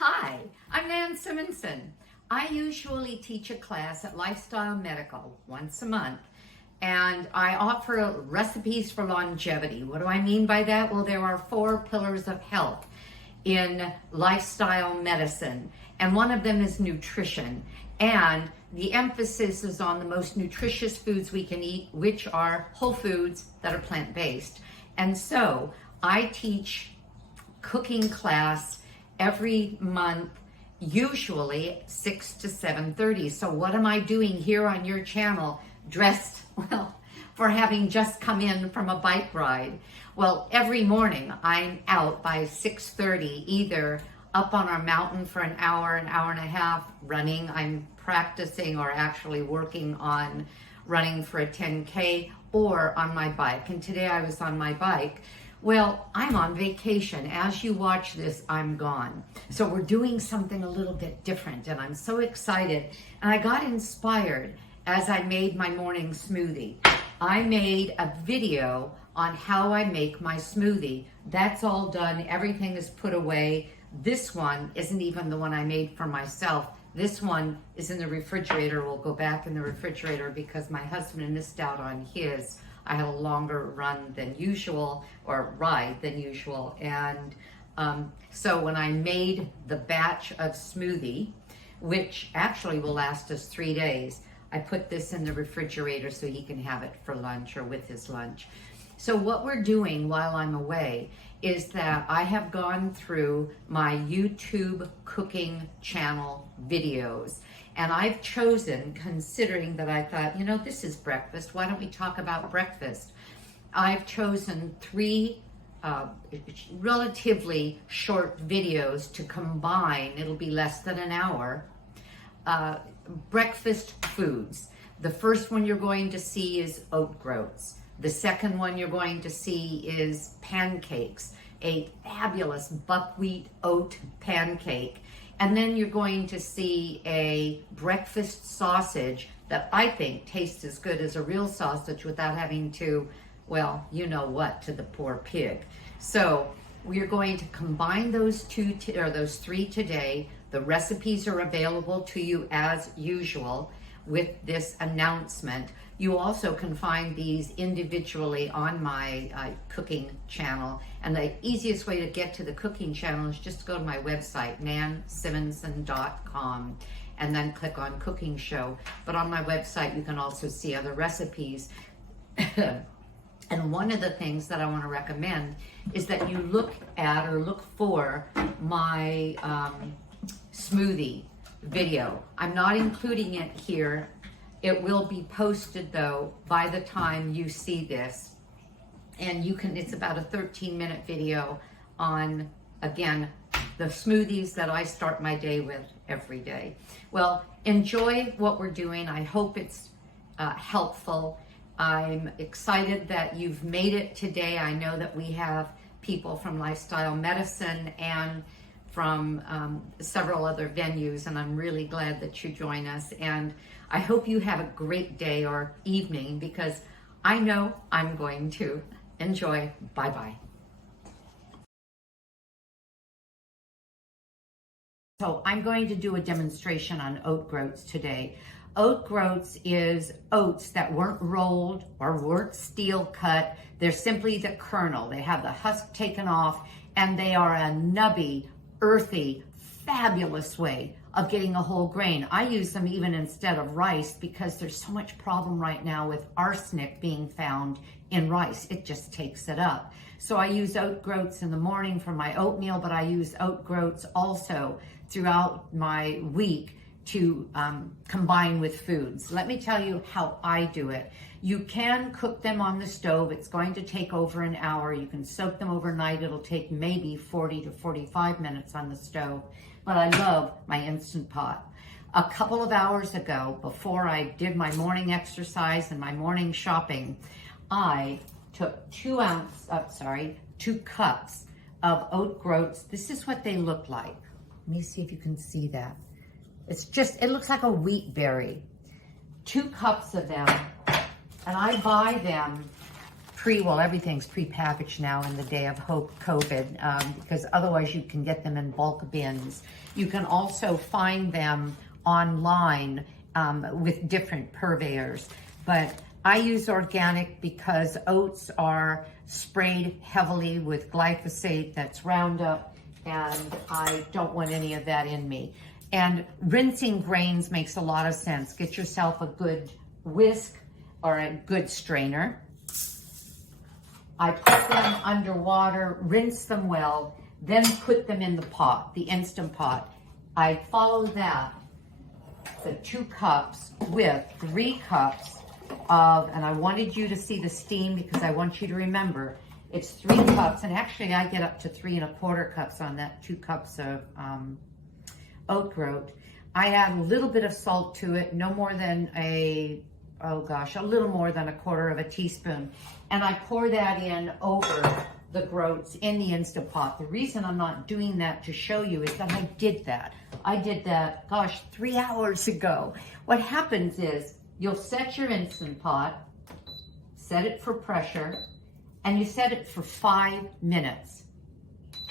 Hi, I'm Nan Simonson. I usually teach a class at Lifestyle Medical once a month, and I offer recipes for longevity. What do I mean by that? Well, there are 4 pillars of health in lifestyle medicine, and one of them is nutrition. And the emphasis is on the most nutritious foods we can eat, which are whole foods that are plant-based. And so I teach cooking class every month, usually 6 to 7:30. So what am I doing here on your channel dressed, well, for having just come in from a bike ride? Well, every morning I'm out by 6:30, either up on our mountain for an hour and a half running. I'm practicing or actually working on running for a 10K, or on my bike. And today I was on my bike. Well, I'm on vacation. As you watch this, I'm gone. So we're doing something a little bit different, and I'm so excited. And I got inspired as I made my morning smoothie. I made a video on how I make my smoothie. That's all done. Everything is put away. This one isn't even the one I made for myself. This one is in the refrigerator. We'll go back in the refrigerator because my husband missed out on his. I had a longer run than usual, or ride than usual. And so when I made the batch of smoothie, which actually will last us 3 days, I put this in the refrigerator so he can have it for lunch or with his lunch. So what we're doing while I'm away is that I have gone through my YouTube cooking channel videos. And I've chosen, considering that I thought, you know, this is breakfast, why don't we talk about breakfast? I've chosen 3 relatively short videos to combine, it'll be less than an hour, breakfast foods. The first one you're going to see is oat groats. The second one you're going to see is pancakes, a fabulous buckwheat oat pancake. And then you're going to see a breakfast sausage that I think tastes as good as a real sausage without having to, well, you know what, to the poor pig. So we are going to combine those 3 today. The recipes are available to you as usual with this announcement. You also can find these individually on my cooking channel. And the easiest way to get to the cooking channel is just to go to my website, nansimonson.com, and then click on cooking show. But on my website, you can also see other recipes. And one of the things that I want to recommend is that you look for my smoothie video. I'm not including it here. It will be posted though by the time you see this. And it's about a 13-minute video on, again, the smoothies that I start my day with every day. Well, enjoy what we're doing. I hope it's helpful. I'm excited that you've made it today. I know that we have people from Lifestyle Medicine and from several other venues, and I'm really glad that you join us. And I hope you have a great day or evening, because I know I'm going to. Enjoy. Bye-bye. So I'm going to do a demonstration on oat groats today. Oat groats is oats that weren't rolled or weren't steel cut. They're simply the kernel. They have the husk taken off, and they are a nubby, earthy, fabulous way of getting a whole grain. I use them even instead of rice because there's so much problem right now with arsenic being found in rice. It just takes it up. So I use oat groats in the morning for my oatmeal, but I use oat groats also throughout my week to combine with foods. Let me tell you how I do it. You can cook them on the stove. It's going to take over an hour. You can soak them overnight. It'll take maybe 40 to 45 minutes on the stove. But I love my Instant Pot. A couple of hours ago, before I did my morning exercise and my morning shopping, I took 2 cups of oat groats. This is what they look like. Let me see if you can see that. It looks like a wheat berry. 2 cups of them, and I buy them well, everything's pre-packaged now in the day of COVID, because otherwise you can get them in bulk bins. You can also find them online with different purveyors. But I use organic because oats are sprayed heavily with glyphosate, that's Roundup, and I don't want any of that in me. And rinsing grains makes a lot of sense. Get yourself a good whisk or a good strainer. I put them under water, rinse them well, then put them in the pot, the Instant Pot. I follow that, the 2 cups, with 3 cups of, and I wanted you to see the steam because I want you to remember, it's 3 cups, and actually I get up to 3 1/4 cups on that 2 cups of oat groat. I add a little bit of salt to it, no more than a little more than 1/4 teaspoon. And I pour that in over the groats in the Instant Pot. The reason I'm not doing that to show you is that I did that. I did that, 3 hours ago. What happens is you'll set your Instant Pot, set it for pressure, and you set it for 5 minutes.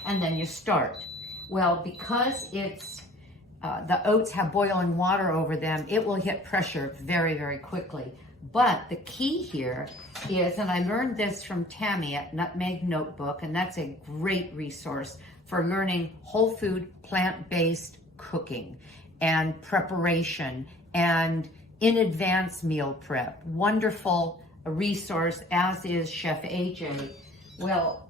And then you start. Well, because it's the oats have boiling water over them, it will hit pressure very, very quickly. But the key here is, and I learned this from Tammy at Nutmeg Notebook, and that's a great resource for learning whole food, plant-based cooking and preparation and in advance meal prep. Wonderful resource, as is Chef AJ. Well,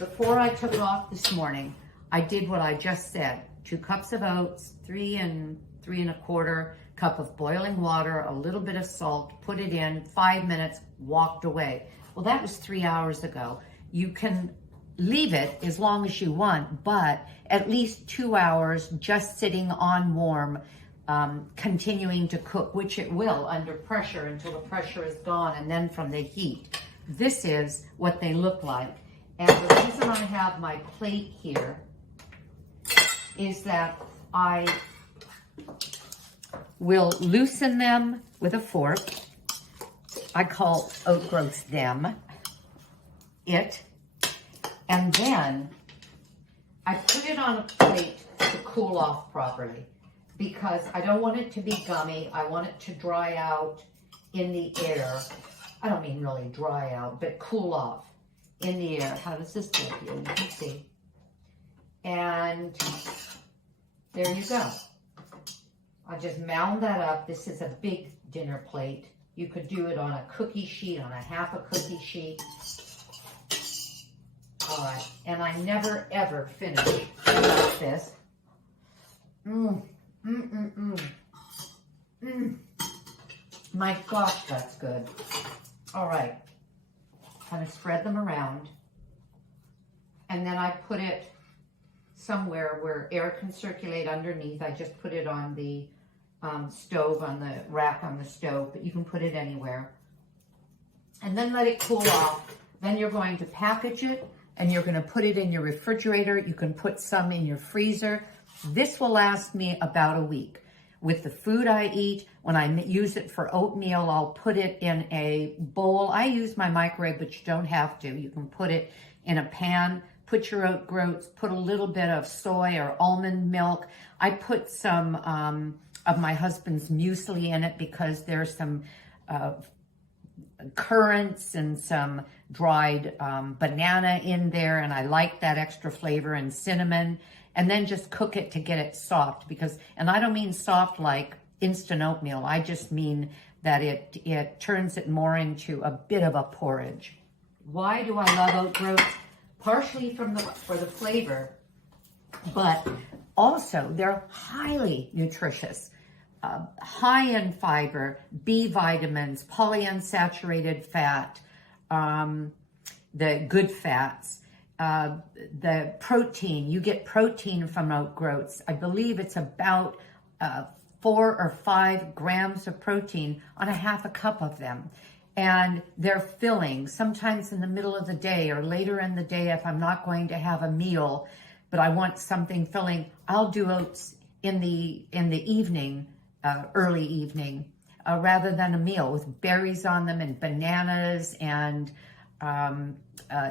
before I took off this morning, I did what I just said. 2 cups of oats, 3 1/4 cup of boiling water, a little bit of salt, put it in, 5 minutes, walked away. Well, that was 3 hours ago. You can leave it as long as you want, but at least 2 hours just sitting on warm, continuing to cook, which it will under pressure until the pressure is gone, and then from the heat. This is what they look like. And the reason I have my plate here is that I will loosen them with a fork. I call oat groats them, it. And then I put it on a plate to cool off properly because I don't want it to be gummy. I want it to dry out in the air. I don't mean really dry out, but cool off in the air. How does this look here? You can see. And there you go. I just mound that up. This is a big dinner plate. You could do it on a cookie sheet, on a half a cookie sheet. All right, and I never ever finish like this. My gosh, that's good. All right, kind of spread them around. And then I put it somewhere where air can circulate underneath. I just put it on the stove, on the rack on the stove, but you can put it anywhere. And then let it cool off. Then you're going to package it and you're going to put it in your refrigerator. You can put some in your freezer. This will last me about a week. With the food I eat, when I use it for oatmeal, I'll put it in a bowl. I use my microwave, but you don't have to. You can put it in a pan. Put your oat groats, put a little bit of soy or almond milk. I put some of my husband's muesli in it because there's some currants and some dried banana in there, and I like that extra flavor, and cinnamon. And then just cook it to get it soft because, and I don't mean soft like instant oatmeal. I just mean that it turns it more into a bit of a porridge. Why do I love oat groats? Partially for the flavor, but also they're highly nutritious, high in fiber, B vitamins, polyunsaturated fat, the good fats, the protein. You get protein from oat groats. I believe it's about 4 or 5 grams of protein on a half a cup of them. And they're filling sometimes in the middle of the day or later in the day if I'm not going to have a meal, but I want something filling. I'll do oats in the evening, early evening, rather than a meal, with berries on them and bananas and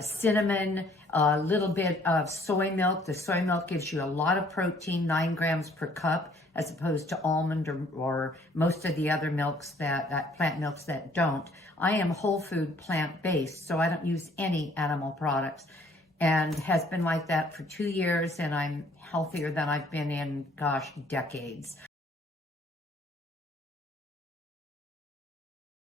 cinnamon, a little bit of soy milk. The soy milk gives you a lot of protein, 9 grams per cup, as opposed to almond or most of the other milks plant milks that don't. I am whole food plant-based, so I don't use any animal products, and has been like that for 2 years, and I'm healthier than I've been in, gosh, decades.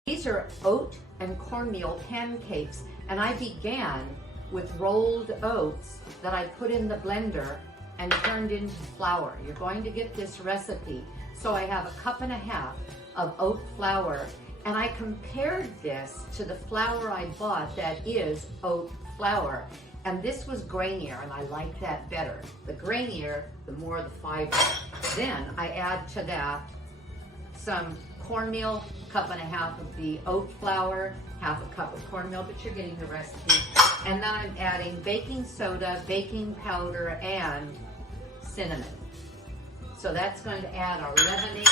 These are oat and cornmeal pancakes, and I began with rolled oats that I put in the blender and turned into flour. You're going to get this recipe. So I have 1.5 cups of oat flour, and I compared this to the flour I bought that is oat flour. And this was grainier, and I like that better. The grainier, the more the fiber. Then I add to that some cornmeal, 1.5 cups of the oat flour, 1/2 cup of cornmeal, but you're getting the recipe. And then I'm adding baking soda, baking powder, and cinnamon. So that's going to add our leavening,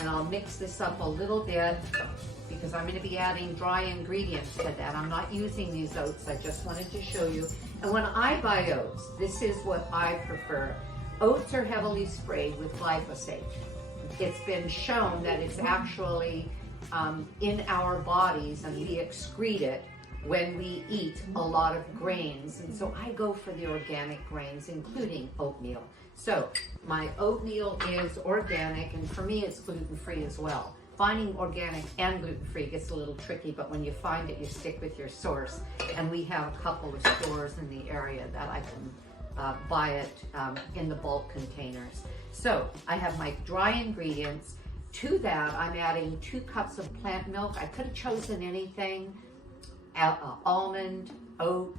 and I'll mix this up a little bit because I'm going to be adding dry ingredients to that. I'm not using these oats, I just wanted to show you. And when I buy oats, this is what I prefer. Oats are heavily sprayed with glyphosate. It's been shown that it's actually in our bodies, and we excrete it when we eat a lot of grains. And so I go for the organic grains, including oatmeal. So my oatmeal is organic, and for me it's gluten-free as well. Finding organic and gluten-free gets a little tricky, but when you find it, you stick with your source. And we have a couple of stores in the area that I can buy it in the bulk containers. So I have my dry ingredients. To that, I'm adding 2 cups of plant milk. I could have chosen anything, almond, oat,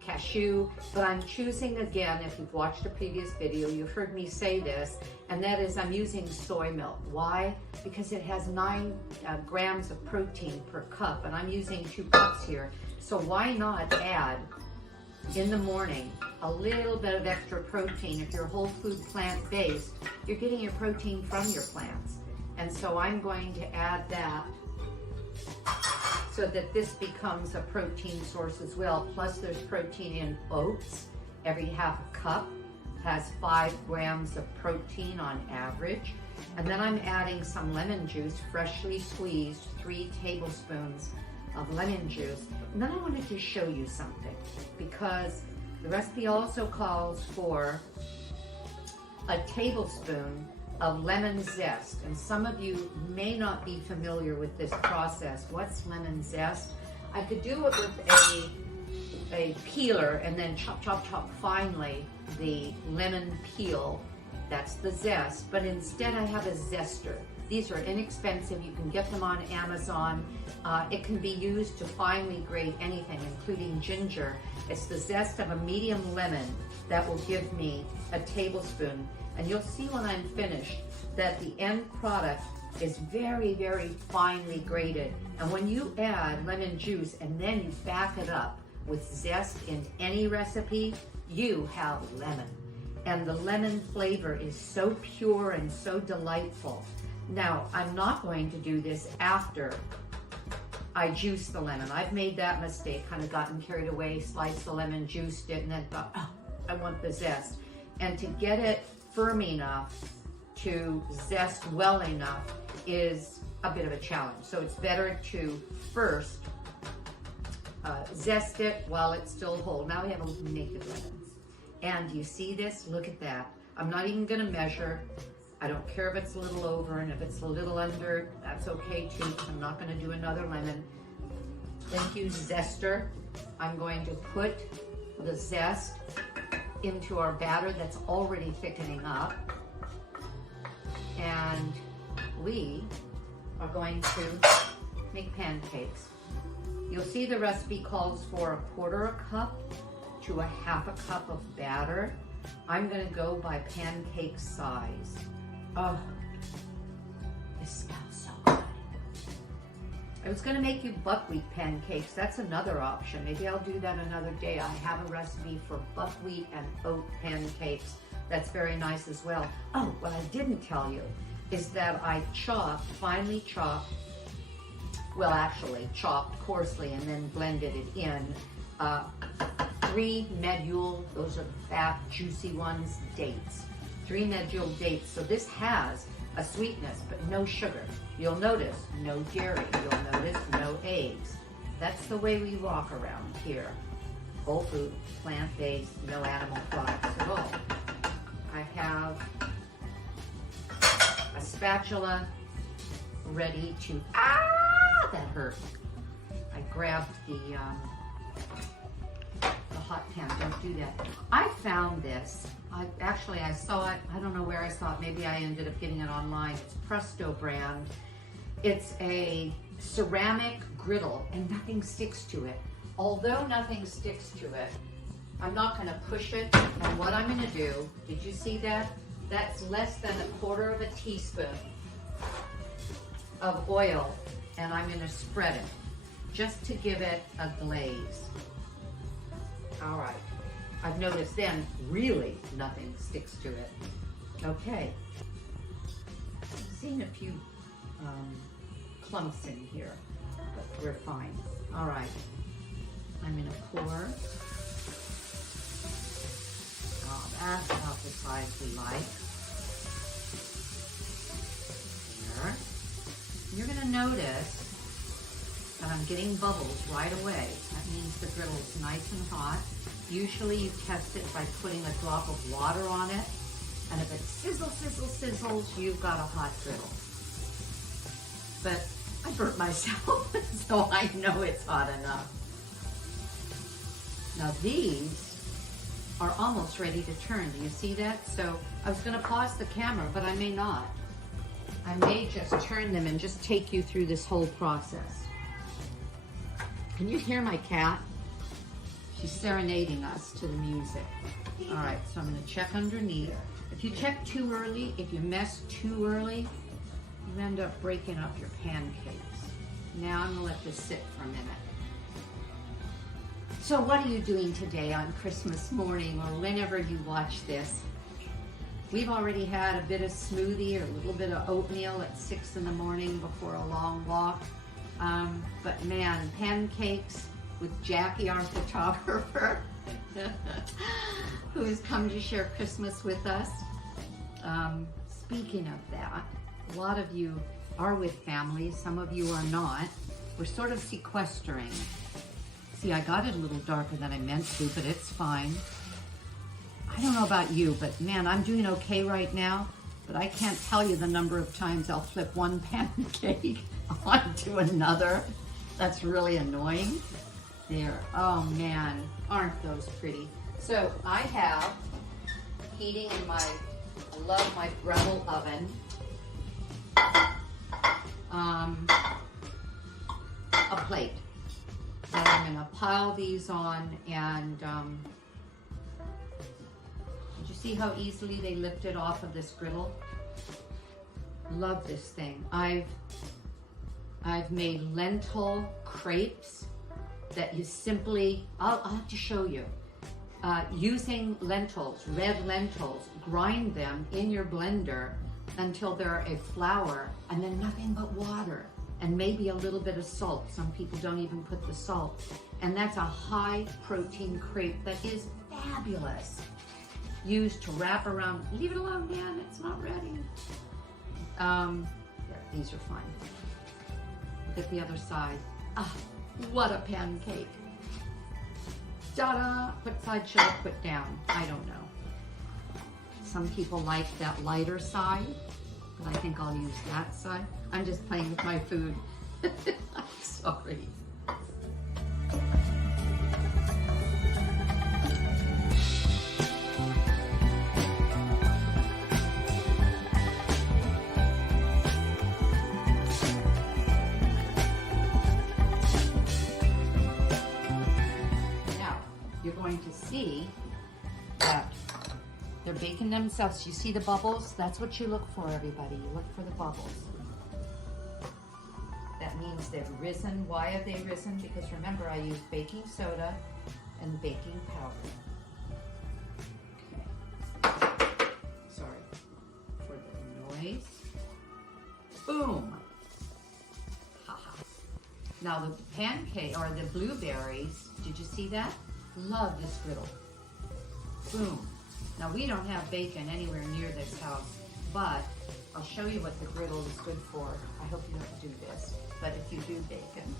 cashew, but I'm choosing, again, if you've watched a previous video, you've heard me say this, and that is I'm using soy milk. Why? Because it has 9 grams of protein per cup, and I'm using 2 cups here. So why not add in the morning a little bit of extra protein? If you're whole food plant-based, you're getting your protein from your plants. And so I'm going to add that so that this becomes a protein source as well. Plus there's protein in oats. Every 1/2 cup has 5 grams of protein on average. And then I'm adding some lemon juice, freshly squeezed, 3 tablespoons of lemon juice. And then I wanted to show you something, because the recipe also calls for a tablespoon of lemon zest. And some of you may not be familiar with this process. What's lemon zest? I could do it with a peeler and then chop finely the lemon peel. That's the zest. But instead I have a zester. These are inexpensive. You can get them on Amazon. It can be used to finely grate anything, including ginger. It's the zest of a medium lemon that will give me a tablespoon. And you'll see when I'm finished that the end product is very, very finely grated. And when you add lemon juice and then you back it up with zest in any recipe, you have lemon. And the lemon flavor is so pure and so delightful. Now, I'm not going to do this after I juice the lemon. I've made that mistake, kind of gotten carried away, sliced the lemon, juiced it, and then thought, oh, I want the zest. And to get it firm enough to zest well enough is a bit of a challenge. So it's better to first zest it while it's still whole. Now we have naked lemons. And you see this? Look at that. I'm not even gonna measure. I don't care if it's a little over, and if it's a little under, that's okay too. I'm not gonna do another lemon. Thank you, zester. I'm going to put the zest into our batter that's already thickening up. And we are going to make pancakes. You'll see the recipe calls for 1/4 cup to 1/2 cup of batter. I'm gonna go by pancake size. Oh, this smells so good. I was gonna make you buckwheat pancakes. That's another option. Maybe I'll do that another day. I have a recipe for buckwheat and oat pancakes. That's very nice as well. Oh, what I didn't tell you, is that I finely chopped, well actually chopped coarsely and then blended it in, 3 medjool, those are the fat, juicy ones, dates. 3 medjool dates. So this has a sweetness, but no sugar. You'll notice no dairy. You'll notice no eggs. That's the way we walk around here. Whole food, plant-based, no animal products at all. I have a spatula ready to, that hurt. I grabbed the hot pan, don't do that. I found this, I saw it, I don't know where I saw it, maybe I ended up getting it online. It's Presto brand. It's a ceramic griddle and nothing sticks to it. Although nothing sticks to it, I'm not gonna push it, and what I'm gonna do, did you see that? That's less than 1/4 of a teaspoon of oil, and I'm gonna spread it just to give it a glaze. All right, I've noticed then really nothing sticks to it. Okay, I've seen a few clumps in here, but we're fine. All right, I'm gonna pour. Oh, that's about the size we like. There. You're gonna notice that I'm getting bubbles right away. That means the griddle is nice and hot. Usually you test it by putting a drop of water on it, and if it sizzles, you've got a hot griddle. But I burnt myself, so I know it's hot enough. Now these are almost ready to turn. Do you see that? So I was gonna pause the camera, but I may not. I may just turn them and just take you through this whole process. Can you hear my cat? She's serenading us to the music. All right, so I'm gonna check underneath. If you check too early, if you mess too early, you end up breaking up your pancakes. Now I'm gonna let this sit for a minute. So what are you doing today on Christmas morning or whenever you watch this? We've already had a bit of smoothie or a little bit of oatmeal at 6 in the morning before a long walk. But man, pancakes with Jackie, our photographer, who has come to share Christmas with us. Speaking of that, a lot of you are with families, some of you are not. We're sort of sequestering. See, I got it a little darker than I meant to, but it's fine. I don't know about you, but man, I'm doing okay right now, but I can't tell you the number of times I'll flip one pancake onto another. That's really annoying. There, oh man, aren't those pretty? So I have heating in my, I love my Breville oven, a plate that I'm gonna pile these on, and did you see how easily they lifted off of this griddle? Love this thing. I've made lentil crepes that you simply, I'll have to show you. Using lentils, red lentils, grind them in your blender until they're a flour, and then nothing but water and maybe a little bit of salt. Some people don't even put the salt. And that's a high protein crepe that is fabulous. Used to wrap around, leave it alone, Dan, it's not ready. There, these are fine. Look at the other side. Ah, what a pancake. Ta-da! What side should I put down? I don't know. Some people like that lighter side, but I think I'll use that side. I'm just playing with my food. I'm sorry. You're going to see that they're baking themselves. You see the bubbles? That's what you look for, everybody. You look for the bubbles. That means they've risen. Why have they risen? Because remember, I use baking soda and baking powder. Okay. Sorry for the noise. Boom. Haha. Now the pancake, or the blueberries, did you see that? Love this griddle. Boom. Now we don't have bacon anywhere near this house, but I'll show you what the griddle is good for. I hope you don't do this, but if you do bacon,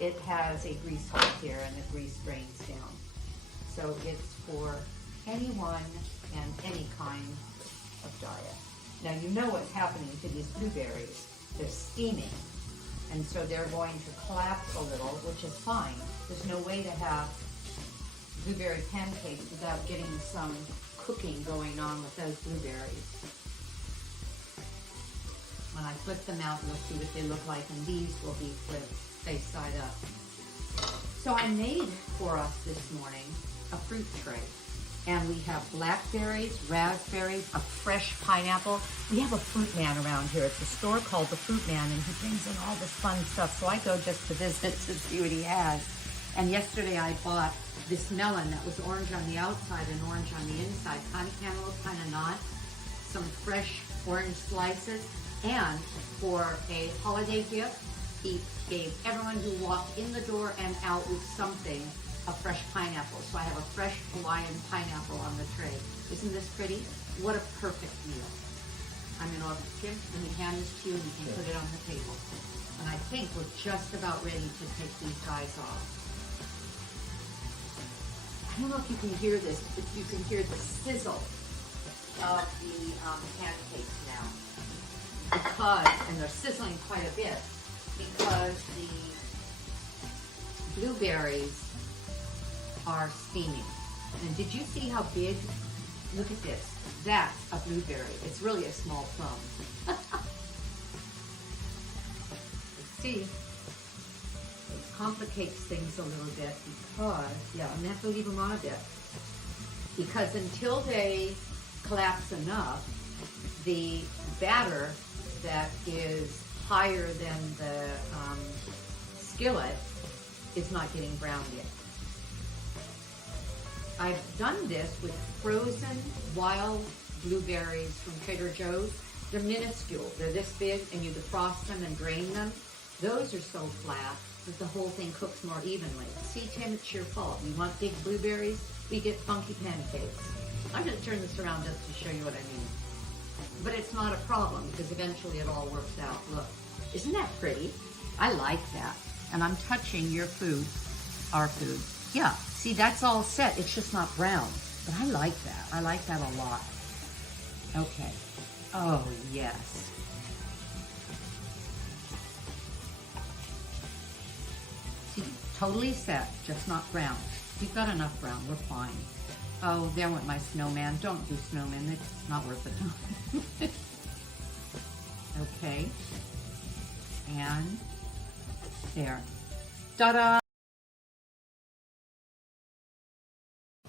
it has a grease hole here and the grease drains down. So it's for anyone and any kind of diet. Now you know what's happening to these blueberries. They're steaming, and so they're going to collapse a little, which is fine. There's no way to have blueberry pancakes without getting some cooking going on with those blueberries. When I flip them out, you'll see what they look like, and these will be flipped face side up. So I made for us this morning a fruit tray. And we have blackberries, raspberries, a fresh pineapple. We have a fruit man around here. It's a store called The Fruit Man, and he brings in all this fun stuff. So I go just to visit to see what he has. And yesterday I bought this melon that was orange on the outside and orange on the inside. Kind of cantaloupe, kind of not. Some fresh orange slices. And for a holiday gift, he gave everyone who walked in the door and out with something, a fresh pineapple. So I have a fresh Hawaiian pineapple on the tray. Isn't this pretty? What a perfect meal. I'm going to Tim, let me hand this to you and you can put it on the table. And I think we're just about ready to take these guys off. I don't know if you can hear this, but you can hear the sizzle of the pancakes now. Because, and they're sizzling quite a bit, because the blueberries are steaming. And did you see how big? Look at this. That's a blueberry. It's really a small plum. See, it complicates things a little bit because, yeah, I'm gonna have to leave them on a bit. Because until they collapse enough, the batter that is higher than the skillet is not getting browned yet. I've done this with frozen wild blueberries from Trader Joe's. They're minuscule. They're this big, and you defrost them and drain them. Those are so flat that the whole thing cooks more evenly. See, Tim, it's your fault. You want big blueberries? We get funky pancakes. I'm going to turn this around just to show you what I mean. But it's not a problem because eventually it all works out. Look, isn't that pretty? I like that. And I'm touching your food, our food. Yeah, see, that's all set. It's just not brown. But I like that. I like that a lot. Okay. Oh, yes. See, totally set, just not brown. We've got enough brown. We're fine. Oh, there went my snowman. Don't do snowman. It's not worth it. Okay. And there. Ta-da!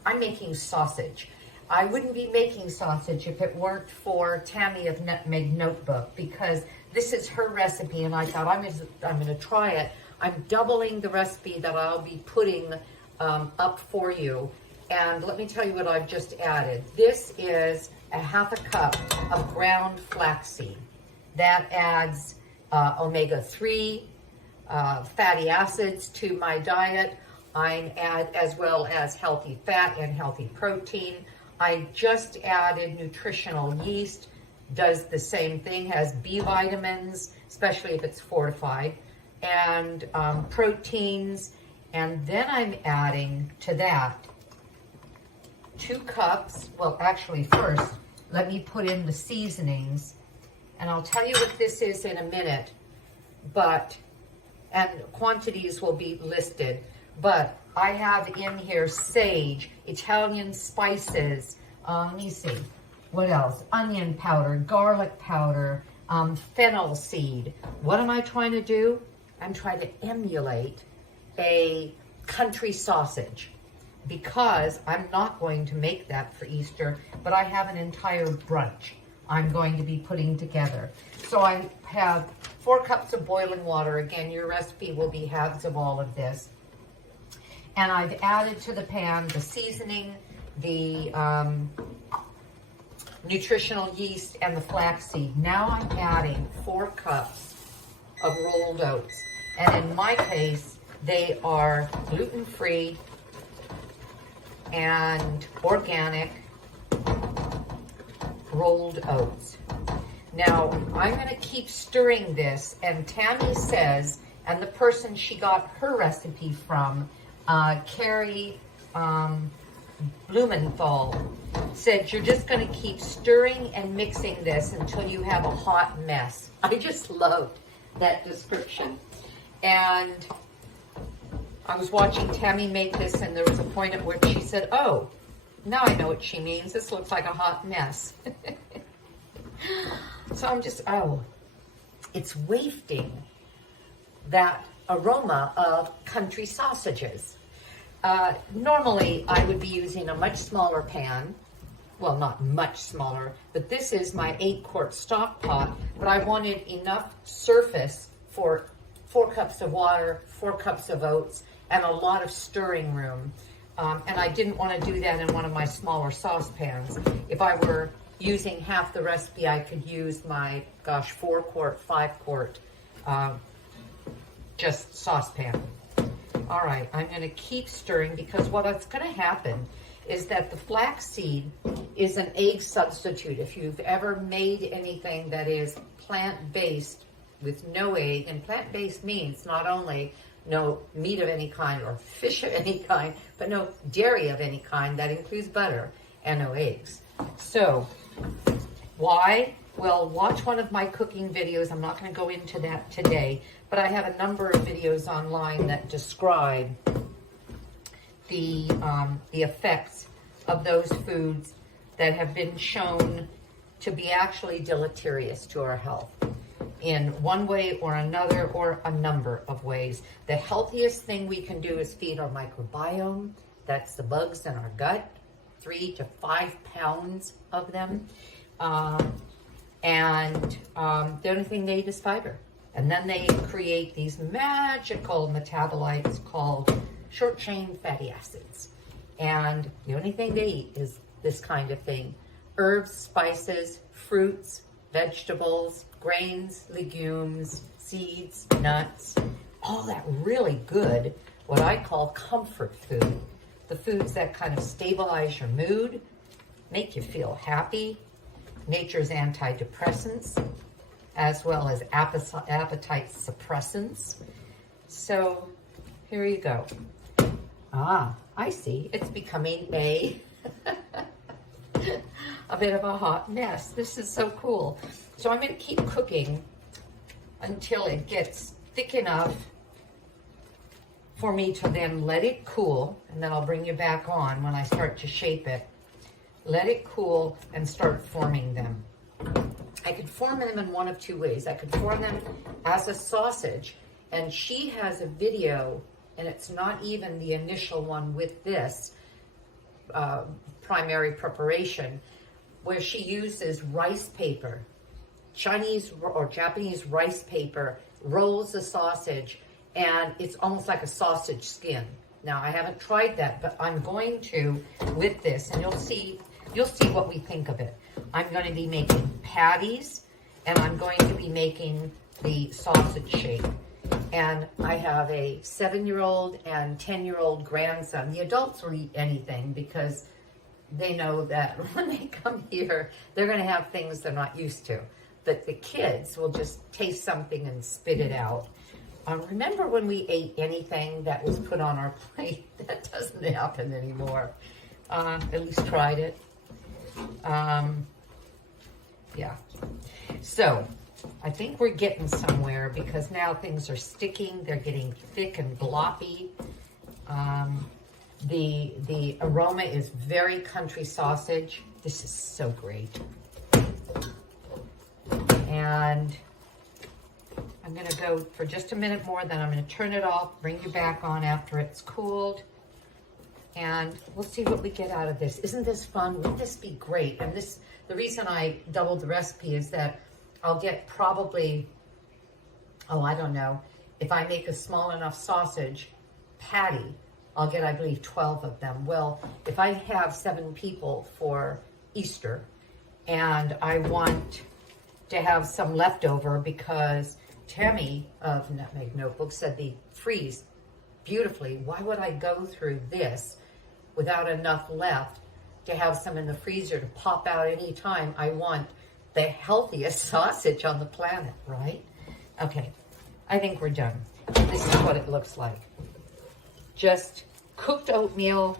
I'm making sausage. I wouldn't be making sausage if it weren't for Tammy of Nutmeg Notebook, because this is her recipe and I thought I'm going to try it. I'm doubling the recipe that I'll be putting up for you. And let me tell you what I've just added. This is a ½ cup of ground flaxseed. That adds omega-3 fatty acids to my diet. I add as well as healthy fat and healthy protein. I just added nutritional yeast. Does the same thing, has B vitamins, especially if it's fortified, and proteins. And then I'm adding to that 2 cups, well, actually first, let me put in the seasonings, and I'll tell you what this is in a minute, and quantities will be listed, but I have in here sage, Italian spices, let me see, what else? Onion powder, garlic powder, fennel seed. What am I trying to do? I'm trying to emulate a country sausage, because I'm not going to make that for Easter, but I have an entire brunch I'm going to be putting together. So I have 4 cups of boiling water. Again, your recipe will be halves of all of this. And I've added to the pan the seasoning, the nutritional yeast and the flaxseed. Now I'm adding 4 cups of rolled oats. And in my case, they are gluten-free and organic rolled oats. Now, I'm going to keep stirring this, and Tammy says, and the person she got her recipe from, Carrie Blumenthal, said you're just going to keep stirring and mixing this until you have a hot mess. I just loved that description. And I was watching Tammy make this, and there was a point at which she said, oh, now I know what she means. This looks like a hot mess. So I'm just, it's wafting that aroma of country sausages. Normally, I would be using a much smaller pan. Well, not much smaller, but this is my 8-quart stock pot, but I wanted enough surface for 4 cups of water, 4 cups of oats, and a lot of stirring room. And I didn't want to do that in one of my smaller saucepans. If I were using half the recipe, I could use my, 4-quart, 5-quart, just saucepan. All right, I'm going to keep stirring because what's going to happen is that the flaxseed is an egg substitute. If you've ever made anything that is plant-based with no egg, and plant-based means not only no meat of any kind or fish of any kind, but no dairy of any kind. That includes butter and no eggs. So, why? Well, watch one of my cooking videos. I'm not going to go into that today, but I have a number of videos online that describe the effects of those foods that have been shown to be actually deleterious to our health in one way or another, or a number of ways. The healthiest thing we can do is feed our microbiome. That's the bugs in our gut, 3 to 5 pounds of them. And the only thing they eat is fiber. And then they create these magical metabolites called short-chain fatty acids. And the only thing they eat is this kind of thing: herbs, spices, fruits, vegetables, grains, legumes, seeds, nuts, all that really good, what I call comfort food. The foods that kind of stabilize your mood, make you feel happy, nature's antidepressants, as well as appetite suppressants. So here you go. I see. It's becoming a bit of a hot mess. This is so cool. So I'm going to keep cooking until it gets thick enough for me to then let it cool, and then I'll bring you back on when I start to shape it. Let it cool and start forming them. I could form them in one of 2 ways. I could form them as a sausage, and she has a video, and it's not even the initial one with this primary preparation, where she uses rice paper, Chinese or Japanese rice paper, rolls the sausage, and it's almost like a sausage skin. Now, I haven't tried that, but I'm going to with this, and you'll see what we think of it. I'm going to be making patties, and I'm going to be making the sausage shape. And I have a 7-year-old and 10-year-old grandson. The adults will eat anything because they know that when they come here, they're going to have things they're not used to. But the kids will just taste something and spit it out. Remember when we ate anything that was put on our plate? That doesn't happen anymore. At least tried it. Yeah. So I think we're getting somewhere because now things are sticking. They're getting thick and gloppy. The aroma is very country sausage. This is so great. And I'm going to go for just a minute more, then I'm going to turn it off, bring you back on after it's cooled, and we'll see what we get out of this. Isn't this fun? Wouldn't this be great? And this, the reason I doubled the recipe is that I'll get probably, I don't know, if I make a small enough sausage patty, I'll get, I believe, 12 of them. Well, if I have 7 people for Easter, and I want to have some leftover because Tammy of Nutmeg Notebook said they freeze beautifully. Why would I go through this without enough left to have some in the freezer to pop out anytime I want the healthiest sausage on the planet, right? Okay, I think we're done. This is what it looks like. Just cooked oatmeal,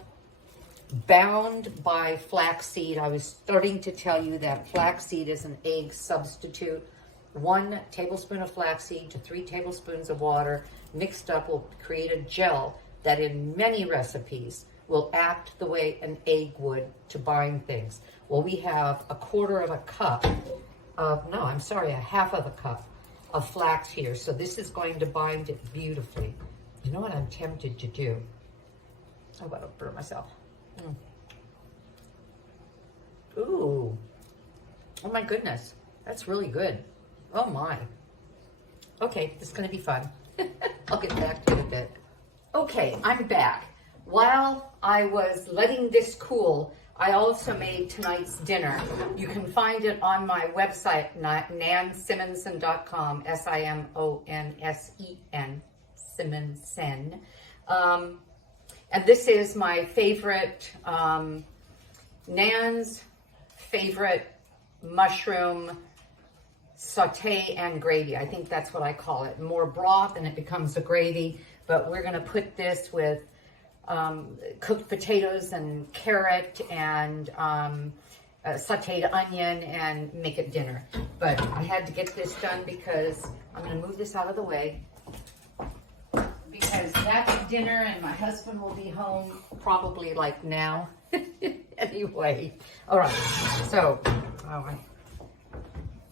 bound by flaxseed. I was starting to tell you that flaxseed is an egg substitute. 1 tablespoon of flaxseed to 3 tablespoons of water mixed up will create a gel that in many recipes will act the way an egg would to bind things. Well, we have a half of a cup of flax here. So this is going to bind it beautifully. You know what I'm tempted to do? I'm about to burn myself. Ooh. Oh my goodness. That's really good. Oh my. Okay, this is going to be fun. I'll get back to it a bit. Okay, I'm back. While I was letting this cool, I also made tonight's dinner. You can find it on my website, nansimonsen.com, S-I-M-O-N-S-E-N, Simonsen. And this is my favorite, Nan's favorite mushroom saute and gravy. I think that's what I call it. More broth and it becomes a gravy, but we're gonna put this with cooked potatoes and carrot and sauteed onion and make it dinner. But I had to get this done because I'm gonna move this out of the way because that's dinner and my husband will be home probably like now. Anyway, all right, so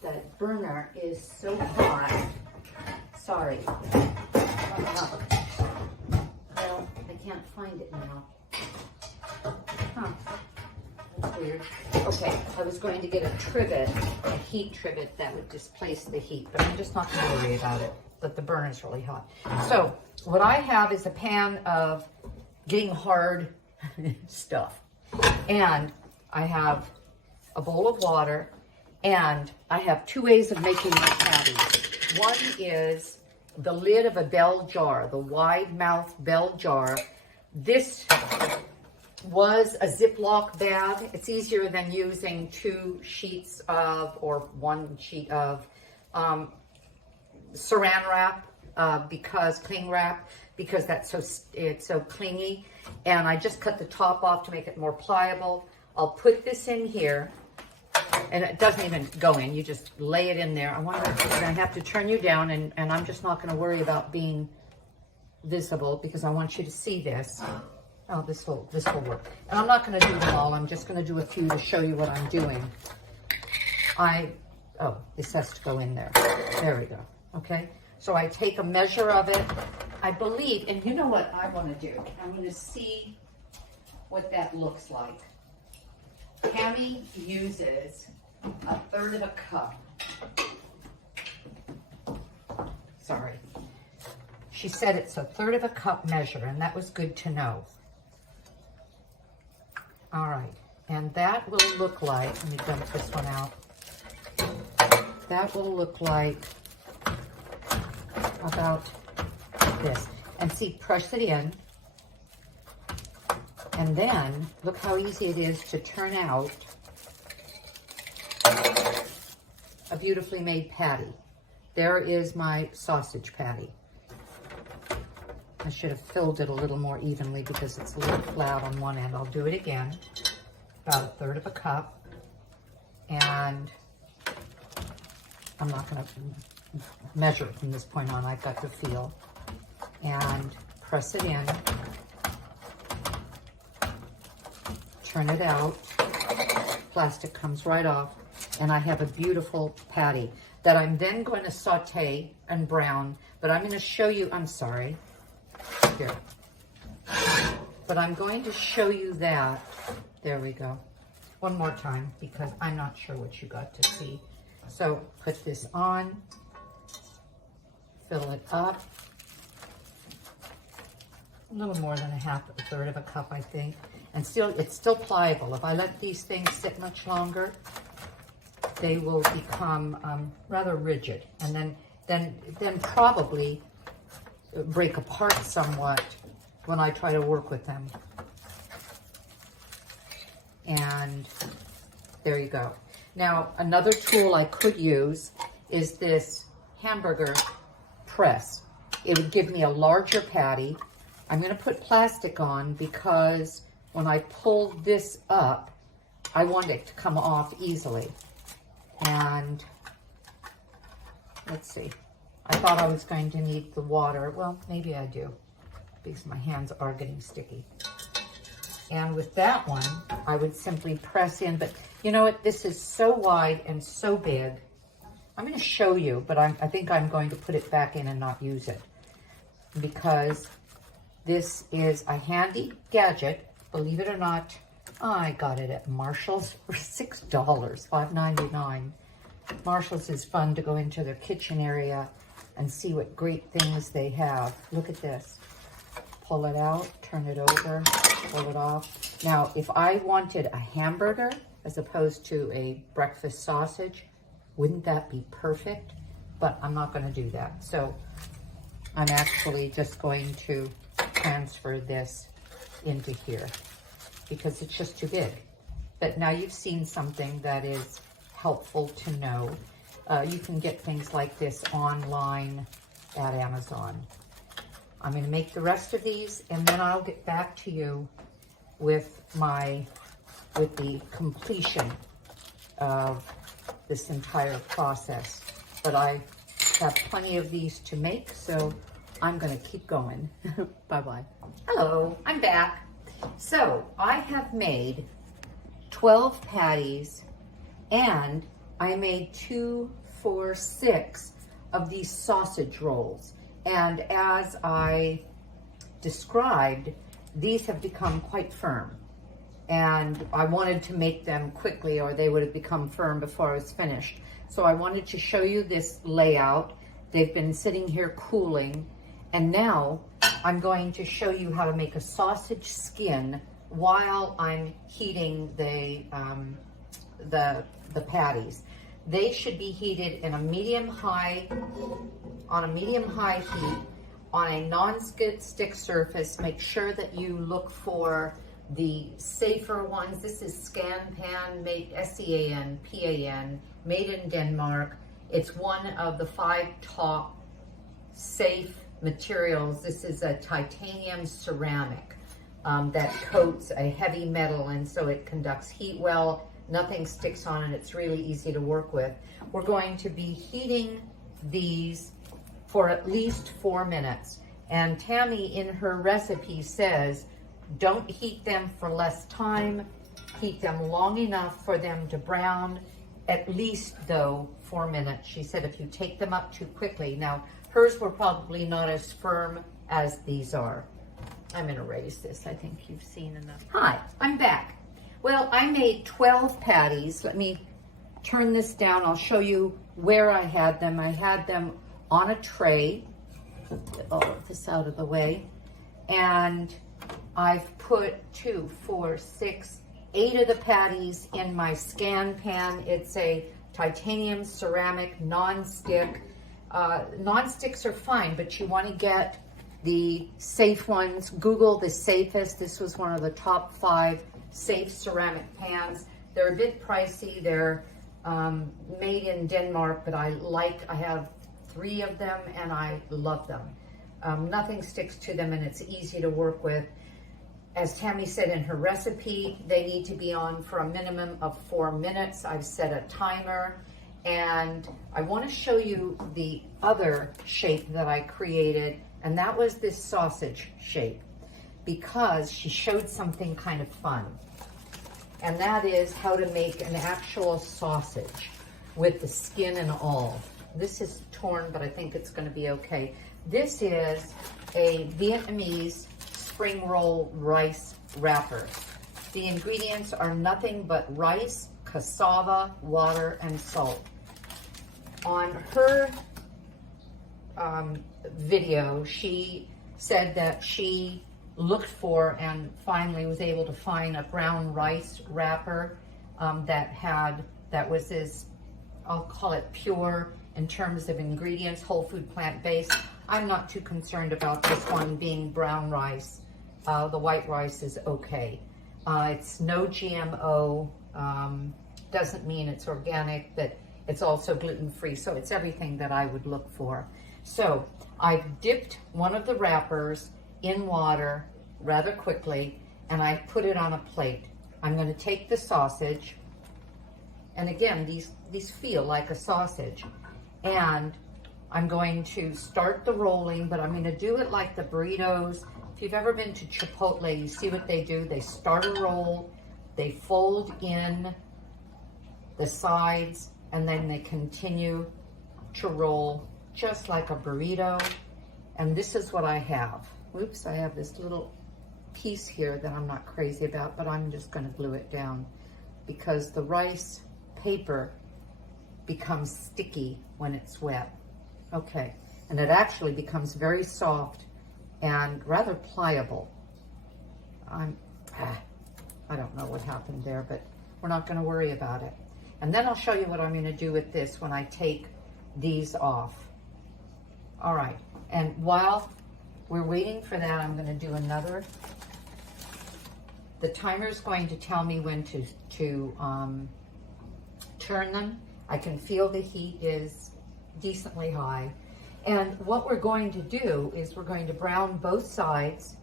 that burner is so hot. Sorry. Well, I can't find it now. Huh. That's weird. Okay, I was going to get a trivet, a heat trivet that would displace the heat, but I'm just not going to worry about it. But the burner's really hot. So what I have is a pan of getting hard stuff. And I have a bowl of water, and I have 2 ways of making my patties. One is the lid of a bell jar, the wide mouth bell jar. This was a Ziploc bag. It's easier than using 2 sheets of, or 1 sheet of saran wrap, cling wrap, because it's so clingy. And I just cut the top off to make it more pliable. I'll put this in here, and it doesn't even go in. You just lay it in there. I have to turn you down, and I'm just not going to worry about being visible because I want you to see this. Oh, this will work. And I'm not going to do them all. I'm just going to do a few to show you what I'm doing. This has to go in there. There we go. Okay. So I take a measure of it. I believe, and you know what I want to do? I'm going to see what that looks like. Tammy uses 1/3 of a cup. Sorry. She said it's 1/3 of a cup measure, and that was good to know. All right. And that will look like, let me dump this one out. That will look like about this. And see, press it in. And then, look how easy it is to turn out a beautifully made patty. There is my sausage patty. I should have filled it a little more evenly because it's a little flat on one end. I'll do it again. About 1/3 of a cup. And I'm not going to measure it from this point on. I've got to feel. And press it in. Turn it out. Plastic comes right off. And I have a beautiful patty that I'm then going to saute and brown. But I'm going to show you, I'm sorry. Here. But I'm going to show you that. There we go. One more time because I'm not sure what you got to see. So put this on. Fill it up. A little more than 1/3 of a cup, I think. And still, it's still pliable. If I let these things sit much longer, they will become rather rigid, and then probably break apart somewhat when I try to work with them. And there you go. Now, another tool I could use is this hamburger press. It would give me a larger patty. I'm going to put plastic on because when I pull this up, I want it to come off easily. And let's see. I thought I was going to need the water. Well, maybe I do, because my hands are getting sticky. And with that one, I would simply press in. But you know what? This is so wide and so big. I'm going to show you, but I think I'm going to put it back in and not use it, because this is a handy gadget. Believe it or not, I got it at Marshall's for $6, $5.99. Marshall's is fun to go into their kitchen area and see what great things they have. Look at this. Pull it out, turn it over, pull it off. Now, if I wanted a hamburger as opposed to a breakfast sausage, wouldn't that be perfect? But I'm not going to do that. So I'm actually just going to transfer this into here because it's just too big. But now you've seen something that is helpful to know. You can get things like this online at Amazon. I'm going to make the rest of these, and then I'll get back to you with the completion of this entire process. But I have plenty of these to make, so I'm going to keep going. Bye-bye. Hello, I'm back. So I have made 12 patties, and I made 2, 4, 6 of these sausage rolls. And as I described, these have become quite firm. And I wanted to make them quickly or they would have become firm before I was finished. So I wanted to show you this layout. They've been sitting here cooling. And now I'm going to show you how to make a sausage skin while I'm heating the patties. They should be heated in a medium-high heat on a non-stick surface. Make sure that you look for the safer ones. This is ScanPan, made SCANPAN, made in Denmark. It's one of the 5 top safe materials. This is a titanium ceramic that coats a heavy metal, and so it conducts heat well. Nothing sticks on it. It's really easy to work with. We're going to be heating these for at least 4 minutes. And Tammy in her recipe says, don't heat them for less time. Heat them long enough for them to brown, at least though 4 minutes. She said if you take them up too quickly. Now, hers were probably not as firm as these are. I'm gonna raise this. I think you've seen enough. Hi, I'm back. Well, I made 12 patties. Let me turn this down. I'll show you where I had them. I had them on a tray. Get all of this out of the way. And I've put 2, 4, 6, 8 of the patties in my ScanPan. It's a titanium ceramic non-stick. Non-sticks are fine, but you want to get the safe ones. Google the safest. This was one of the top 5 safe ceramic pans. They're a bit pricey. They're made in Denmark, but I have 3 of them and I love them. Nothing sticks to them and it's easy to work with. As Tammy said in her recipe, they need to be on for a minimum of 4 minutes. I've set a timer, and I want to show you the other shape that I created, and that was this sausage shape, because she showed something kind of fun, and that is how to make an actual sausage with the skin and all. This is torn, but I think it's going to be okay. This is a Vietnamese spring roll rice wrapper. The ingredients are nothing but rice, cassava, water, and salt. On her video, she said that she looked for and finally was able to find a brown rice wrapper that was as I'll call it pure in terms of ingredients, whole food, plant-based. I'm not too concerned about this one being brown rice. The white rice is okay. It's no GMO, doesn't mean it's organic, but it's also gluten-free, so it's everything that I would look for. So I've dipped one of the wrappers in water rather quickly, and I put it on a plate. I'm going to take the sausage, and again, these feel like a sausage, and I'm going to start the rolling, but I'm going to do it like the burritos. If you've ever been to Chipotle, you see what they do. They start a roll, they fold in the sides, and then they continue to roll just like a burrito. And this is what I have. Oops, I have this little piece here that I'm not crazy about, but I'm just going to glue it down because the rice paper becomes sticky when it's wet. Okay, and it actually becomes very soft and rather pliable. I don't know what happened there, but we're not going to worry about it. And then I'll show you what I'm going to do with this when I take these off. All right, and while we're waiting for that, I'm going to do another. The timer is going to tell me when to turn them. I can feel the heat is decently high. And what we're going to do is we're going to brown both sides,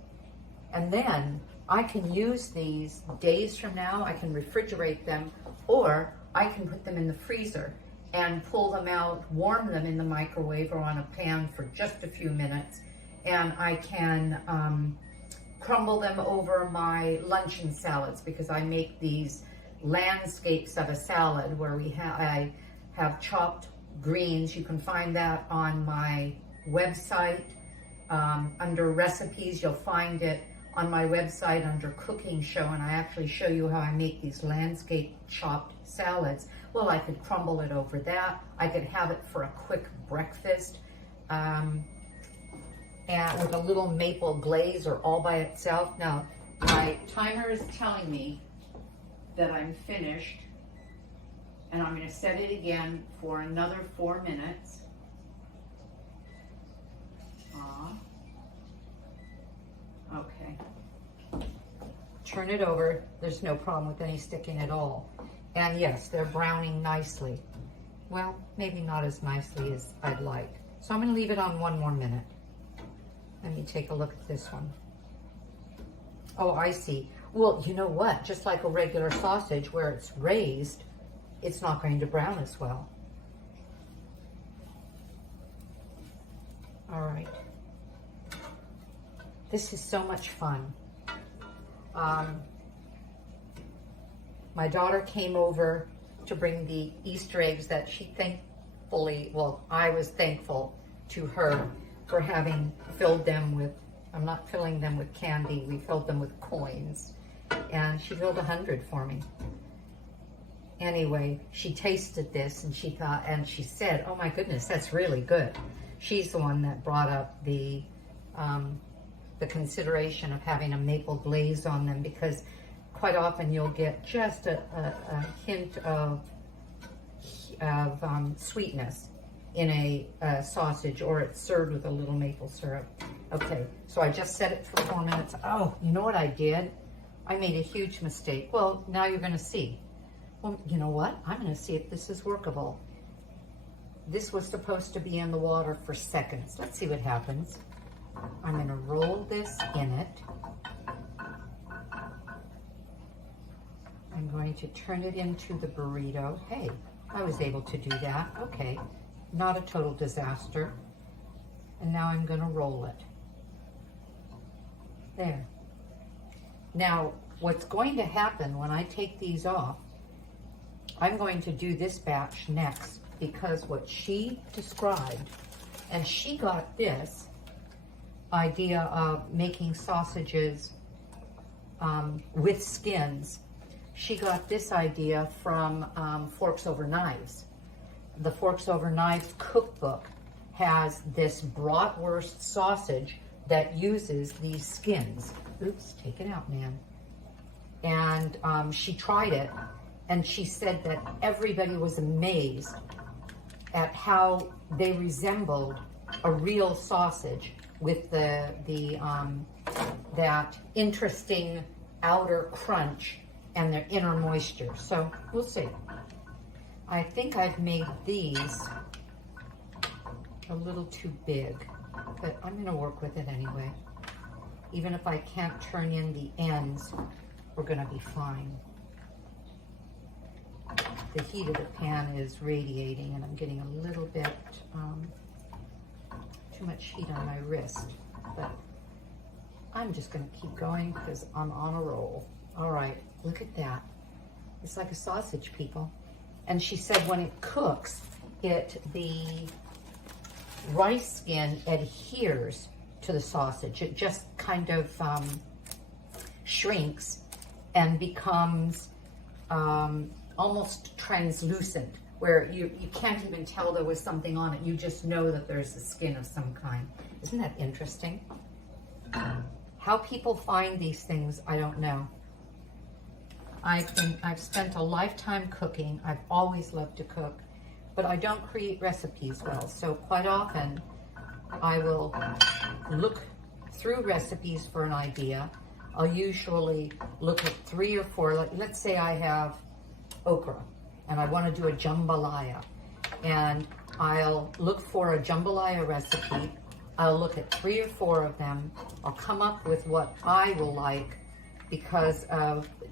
and then I can use these days from now. I can refrigerate them, or I can put them in the freezer and pull them out, warm them in the microwave or on a pan for just a few minutes, and I can crumble them over my luncheon salads, because I make these landscapes of a salad where I have chopped greens. You can find that on my website under recipes. You'll find it on my website under cooking show, and I actually show you how I make these landscape chopped salads. Well, I could crumble it over that. I could have it for a quick breakfast and with a little maple glaze or all by itself. Now, my timer is telling me that I'm finished, and I'm going to set it again for another 4 minutes. Okay. Turn it over. There's no problem with any sticking at all. And yes, they're browning nicely. Well, maybe not as nicely as I'd like. So I'm going to leave it on 1 more minute. Let me take a look at this one. Oh, I see. Well, you know what? Just like a regular sausage where it's raised, it's not going to brown as well. All right. This is so much fun. My daughter came over to bring the Easter eggs that she thankfully, well, I was thankful to her for having filled them with, I'm not filling them with candy, we filled them with coins. And she filled 100 for me. Anyway, she tasted this and she thought, and she said, oh my goodness, that's really good. She's the one that brought up the consideration of having a maple glaze on them, because quite often you'll get just a hint of sweetness in a sausage, or it's served with a little maple syrup. Okay, so I just set it for 4 minutes. Oh, you know what I did? I made a huge mistake. Well, now you're going to see. Well, you know what? I'm going to see if this is workable. This was supposed to be in the water for seconds. Let's see what happens. I'm going to roll this in it. I'm going to turn it into the burrito. Hey, I was able to do that. Okay, not a total disaster. And now I'm going to roll it. There. Now, what's going to happen when I take these off, I'm going to do this batch next, because what she described, and she got this idea of making sausages with skins. She got this idea from Forks Over Knives. The Forks Over Knives cookbook has this bratwurst sausage that uses these skins. Oops, take it out, man. And she tried it, and she said that everybody was amazed at how they resembled a real sausage with that interesting outer crunch and their inner moisture. So we'll see. I think I've made these a little too big, but I'm going to work with it anyway. Even if I can't turn in the ends, we're going to be fine. The heat of the pan is radiating, and I'm getting a little bit too much heat on my wrist, but I'm just going to keep going because I'm on a roll. All right, look at that. It's like a sausage, people. And she said when it cooks, the rice skin adheres to the sausage. It just kind of shrinks and becomes almost translucent, where you can't even tell there was something on it. You just know that there's a skin of some kind. Isn't that interesting? How people find these things, I don't know. I've spent a lifetime cooking. I've always loved to cook, but I don't create recipes well. So quite often I will look through recipes for an idea. I'll usually look at 3 or 4, let's say I have okra and I want to do a jambalaya, and I'll look for a jambalaya recipe. I'll look at 3 or 4 of them. I'll come up with what I will like, because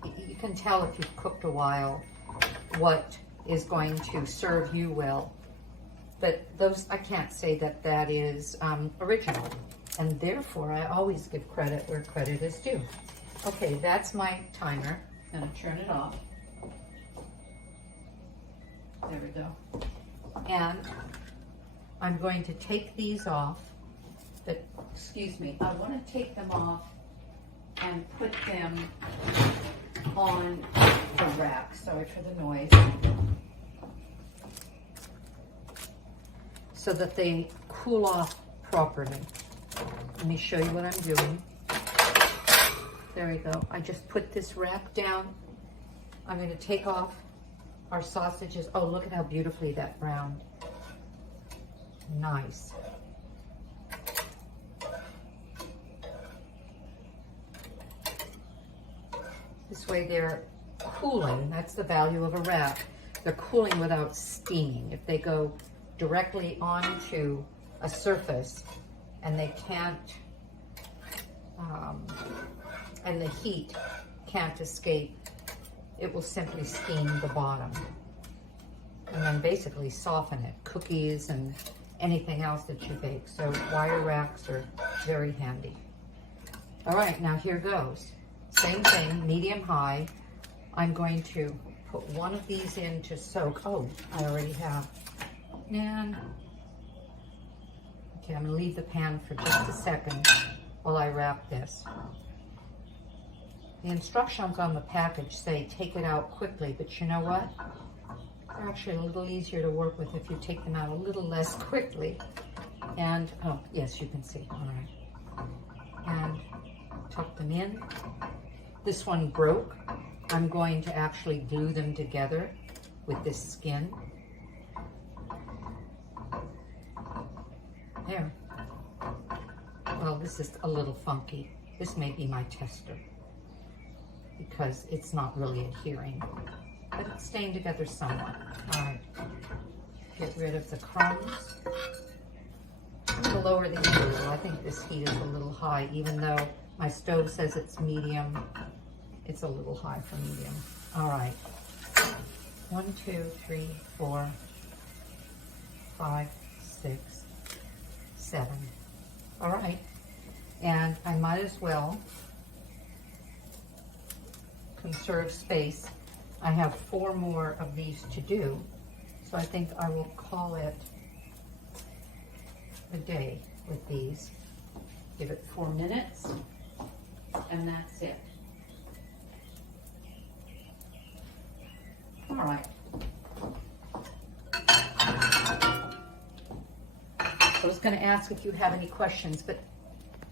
you can tell if you've cooked a while what is going to serve you well. But those, I can't say that that is original, and therefore I always give credit where credit is due. Okay, that's my timer. I'm gonna turn it off. There we go. And I'm going to take these off. But, excuse me, I want to take them off and put them on the rack. Sorry for the noise. So that they cool off properly. Let me show you what I'm doing. There we go. I just put this rack down. I'm going to take off our sausages. Oh, look at how beautifully that browned. Nice. This way they're cooling. That's the value of a rack. They're cooling without steaming. If they go directly onto a surface and they can't, and the heat can't escape, it will simply steam the bottom and then basically soften it. Cookies and anything else that you bake. So wire racks are very handy. All right, now here goes. Same thing, medium high. I'm going to put one of these in to soak. Oh, I already have. And okay, I'm gonna leave the pan for just a second while I wrap this. The instructions on the package say take it out quickly, but you know what? They're actually a little easier to work with if you take them out a little less quickly. And, oh, yes, you can see, all right. And tuck them in. This one broke. I'm going to actually glue them together with this skin. There. Well, this is a little funky. This may be my tester because it's not really adhering, but it's staying together somewhat. All right, get rid of the crumbs. I'm going to lower the heat a little. I think this heat is a little high, even though my stove says it's medium. It's a little high for medium. All right. 1, 2, 3, 4, 5, 6, 7. All right. And I might as well conserve space. I have 4 more of these to do, so I think I will call it a day with these. Give it 4 minutes, and that's it. All right. I was going to ask if you have any questions, but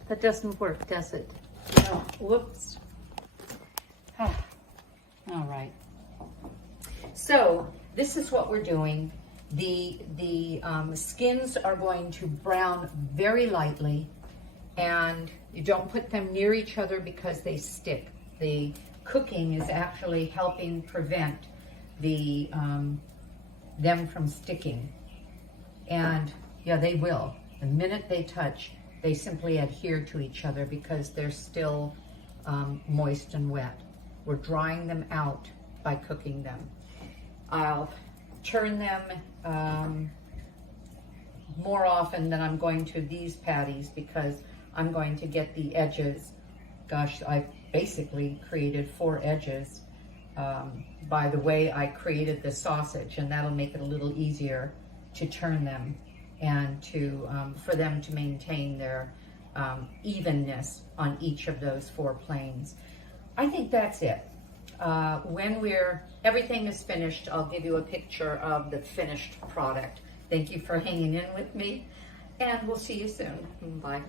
that doesn't work, does it? No. Whoops. All right. So this is what we're doing. The skins are going to brown very lightly, and you don't put them near each other because they stick. The cooking is actually helping prevent them from sticking. And yeah, they will. The minute they touch, they simply adhere to each other because they're still moist and wet. We're drying them out by cooking them. I'll turn them more often than I'm going to these patties because I'm going to get the edges. Gosh, I basically created 4 edges by the way I created the sausage, and that'll make it a little easier to turn them and to for them to maintain their evenness on each of those 4 planes. I think that's it. When everything is finished, I'll give you a picture of the finished product. Thank you for hanging in with me, and we'll see you soon. Bye.